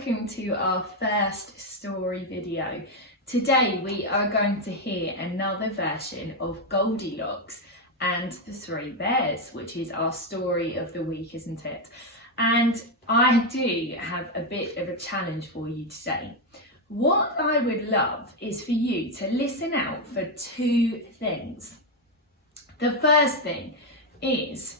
welcome to our first story video. Today we are going to hear another version of Goldilocks and the Three Bears, which is our story of the week, isn't it? And I do have a bit of a challenge for you today. What I would love is for you to listen out for two things. The first thing is,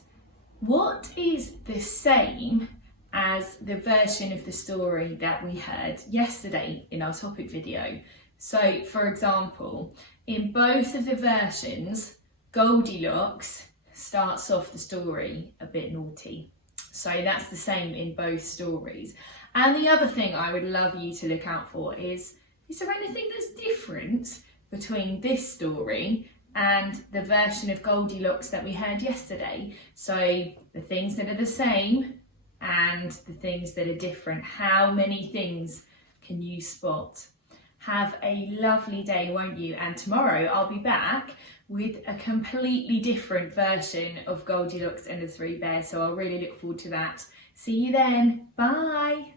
what is the same as the version of the story that we heard yesterday in our topic video? So, for example, in both of the versions, Goldilocks starts off the story a bit naughty. So that's the same in both stories. And the other thing I would love you to look out for is there anything that's different between this story and the version of Goldilocks that we heard yesterday? So the things that are the same and the things that are different. How many things can you spot? Have a lovely day, won't you? And tomorrow I'll be back with a completely different version of Goldilocks and the Three Bears. So I'll really look forward to that. See you then. Bye.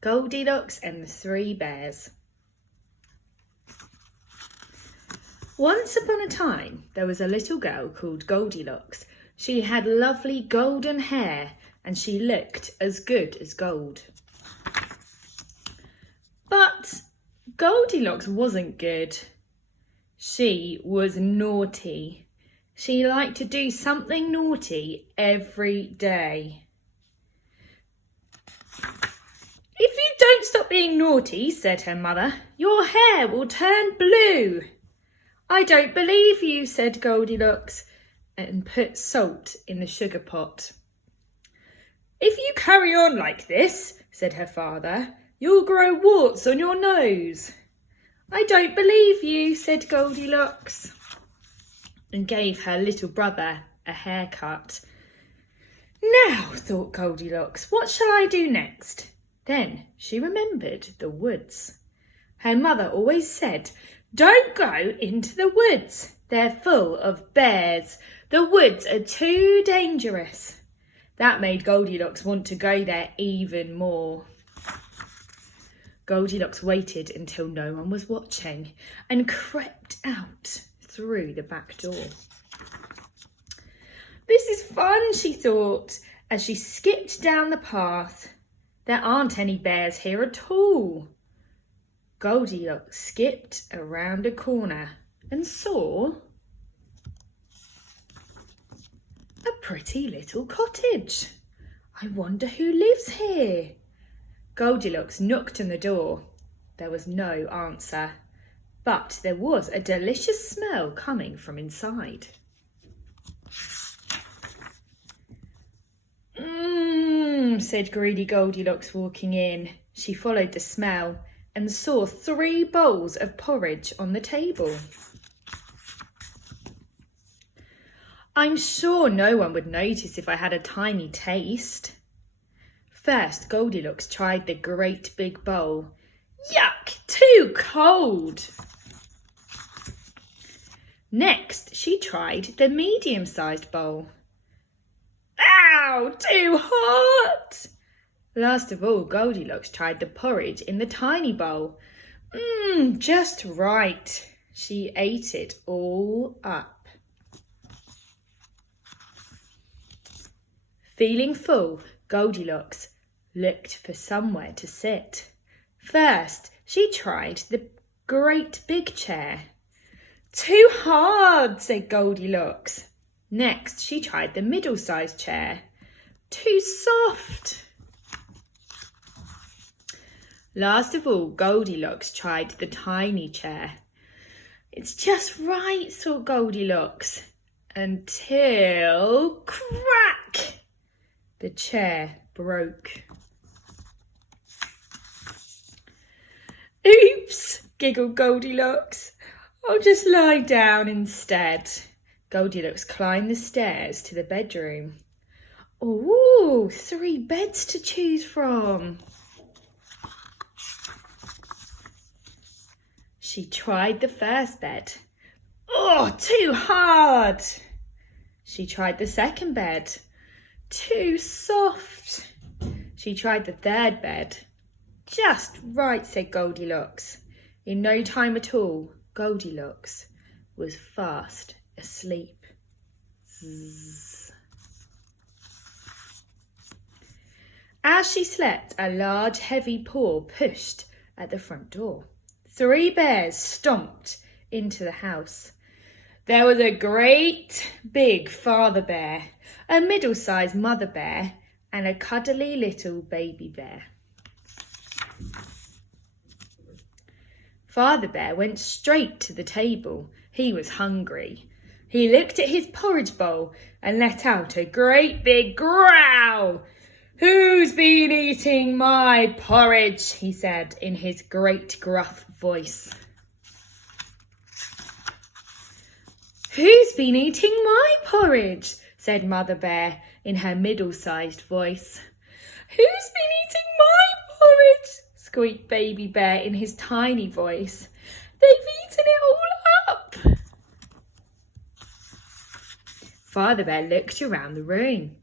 Goldilocks and the Three Bears. Once upon a time, there was a little girl called Goldilocks. She had lovely golden hair and she looked as good as gold. But Goldilocks wasn't good. She was naughty. She liked to do something naughty every day. "If you don't stop being naughty," said her mother, "your hair will turn blue." "I don't believe you," said Goldilocks, and put salt in the sugar pot. "If you carry on like this," said her father, "you'll grow warts on your nose." "I don't believe you," said Goldilocks, and gave her little brother a haircut. "Now," thought Goldilocks, "what shall I do next?" Then she remembered the woods. Her mother always said, "Don't go into the woods. They're full of bears. The woods are too dangerous." That made Goldilocks want to go there even more. Goldilocks waited until no one was watching and crept out through the back door. "This is fun," she thought, as she skipped down the path. "There aren't any bears here at all." Goldilocks skipped around a corner and saw a pretty little cottage. "I wonder who lives here." Goldilocks knocked on the door. There was no answer, but there was a delicious smell coming from inside. Said greedy Goldilocks, walking in. She followed the smell and saw 3 bowls of porridge on the table. "I'm sure no one would notice if I had a tiny taste." First, Goldilocks tried the great big bowl. "Yuck, too cold." Next, she tried the medium-sized bowl. "Ow, too hot." Last of all, Goldilocks tried the porridge in the tiny bowl. Just right." She ate it all up. Feeling full, Goldilocks looked for somewhere to sit. First, she tried the great big chair. "Too hard," said Goldilocks. Next, she tried the middle-sized chair. "Too soft." Last of all, Goldilocks tried the tiny chair. "It's just right," thought Goldilocks, until crack! The chair broke. "Oops," giggled Goldilocks. "I'll just lie down instead." Goldilocks climbed the stairs to the bedroom. "Ooh, 3 beds to choose from." She tried the first bed. "Oh, too hard." She tried the second bed. "Too too soft. She tried the third bed. Just right, said Goldilocks. In no time at all, Goldilocks was fast asleep. Zzz. As she slept, a large heavy paw pushed at the front door. 3 bears stomped into the house. There was a great big father bear, a middle-sized mother bear, and a cuddly little baby bear. Father Bear went straight to the table. He was hungry. He looked at his porridge bowl and let out a great big growl. "Who's been eating my porridge?" he said in his great gruff voice. "Who's been eating my porridge?" said Mother Bear in her middle-sized voice. "Who's been eating my porridge?" squeaked Baby Bear in his tiny voice. "They've eaten it all up." Father Bear looked around the room.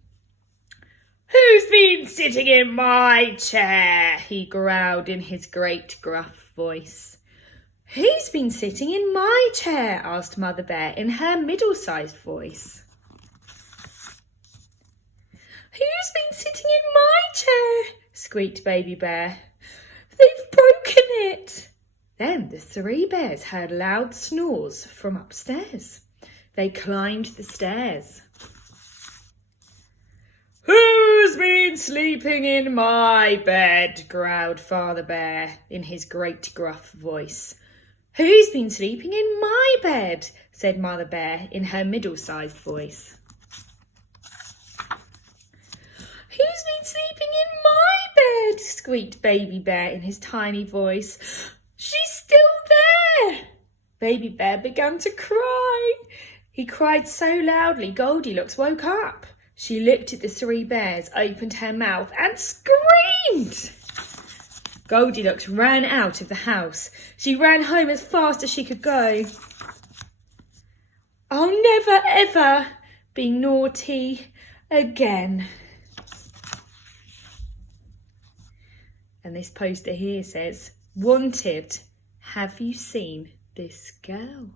"Who's been sitting in my chair?" he growled in his great gruff voice. "Who's been sitting in my chair?" asked Mother Bear in her middle-sized voice. "Who's been sitting in my chair?" squeaked Baby Bear. "They've broken it." Then the 3 bears heard loud snores from upstairs. They climbed the stairs. "Who's been sleeping in my bed?" growled Father Bear in his great gruff voice. "Who's been sleeping in my bed?" said Mother Bear in her middle-sized voice. "Who's been sleeping in my bed?" squeaked Baby Bear in his tiny voice. "She's still there." Baby Bear began to cry. He cried so loudly Goldilocks woke up. She looked at the 3 bears, opened her mouth and screamed. Goldilocks ran out of the house. She ran home as fast as she could go. "I'll never ever be naughty again." And this poster here says, "Wanted, have you seen this girl?"